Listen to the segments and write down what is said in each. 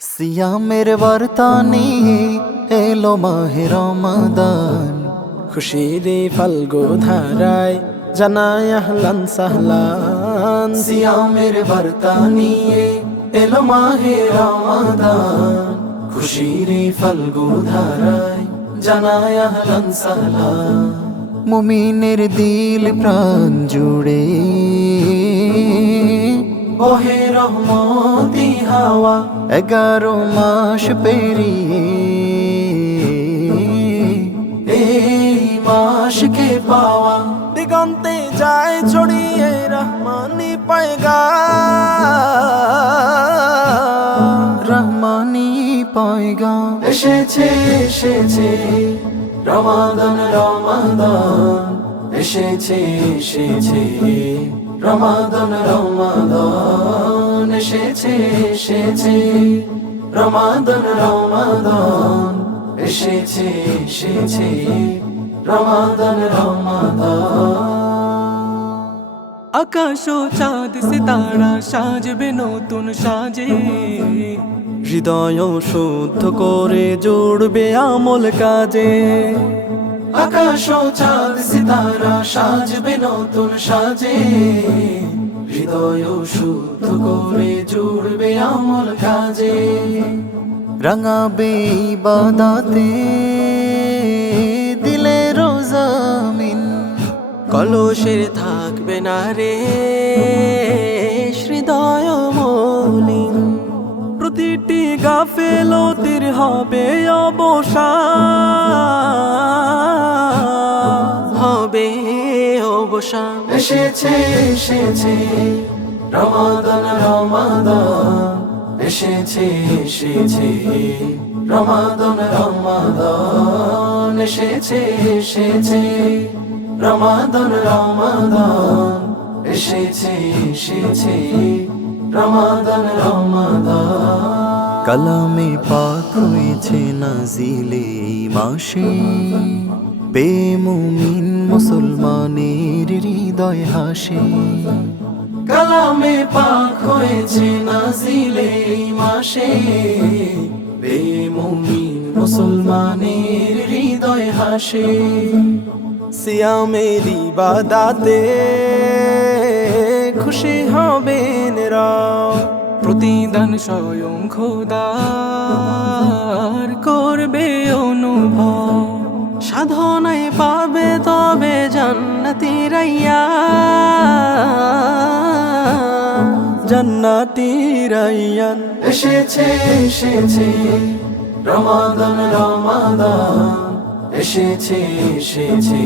সিয়ামের বার্তা নিয়ে এলো মাহে রমাদান, খুশির ফাল্গু ধারায় জানায় আহলান সাহলান। সিয়ামের বার্তা নিয়ে এলো মাহে রমাদান, খুশির ফাল্গু ধারায় জানায় আহলান সাহলান। মুমিনের দিল প্রাণ জুড়ে বহে রহমতি হাওয়া, 11 মাস পেরিয়ে এই মাসকে পাওয়া। দিগন্তে যায় ছড়িয়ে রহমানি পয়গাম, রহমানি পয়গাম। এসেছে এসেছে রমাদান রমাদান, এসেছে এসেছে রমাদান রমাদান, এসেছে এসেছে রমাদান রমাদান, এসেছে এসেছে রমাদান রমাদান। আকাশ ও চাঁদ সিতারা সাজবে নতুন সাজে, হৃদয় শুদ্ধ করে জুড়বে আমল কাজে। আকাশ ও চাঁদ সিতারা সাজবে নতুন সাজে, হৃদয় শুদ্ধ করে জুড়বে আমল কাজে। রাঙাবে ইবাদতে দিলে রোজামিন, কলসের থাকবে না রে হৃদয় মলিন। প্রতিটি গাফেলতির হবে অবসান, হবে অবসান। এসেছে এসেছে রমাদান রমাদান, এসেছে এসেছে রমাদান রমাদান, এসেছে এসেছে রমাদান রমাদান, এসেছে এসেছে রমাদান রমাদান। কালামে পাক হয়েছে নাজিলে এই মাসে, বেমুমিন মুসলমানের হৃদয় হাসে। কালামে পাক হয়েছে নাজিলে এই মাসে, বেমুমিন মুসলমানের হৃদয় হাসে। সিয়ামের ইবাদাতে খুশি হবেন রব, প্রতিদান স্বয়ং খোদার করবে অনুভব। সাধনায় পাবে তবে জান্নাতি রাইয়া, জান্নাতি রাইয়ান। এসেছে এসেছে রমাদান রমাদান, এসেছে এসেছে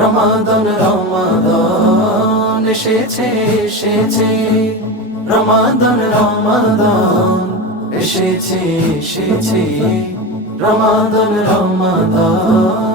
রমাদান রমাদান, এসেছে এসেছে রমাদান রমাদান, এসেছে এসেছে রমাদান রমাদান।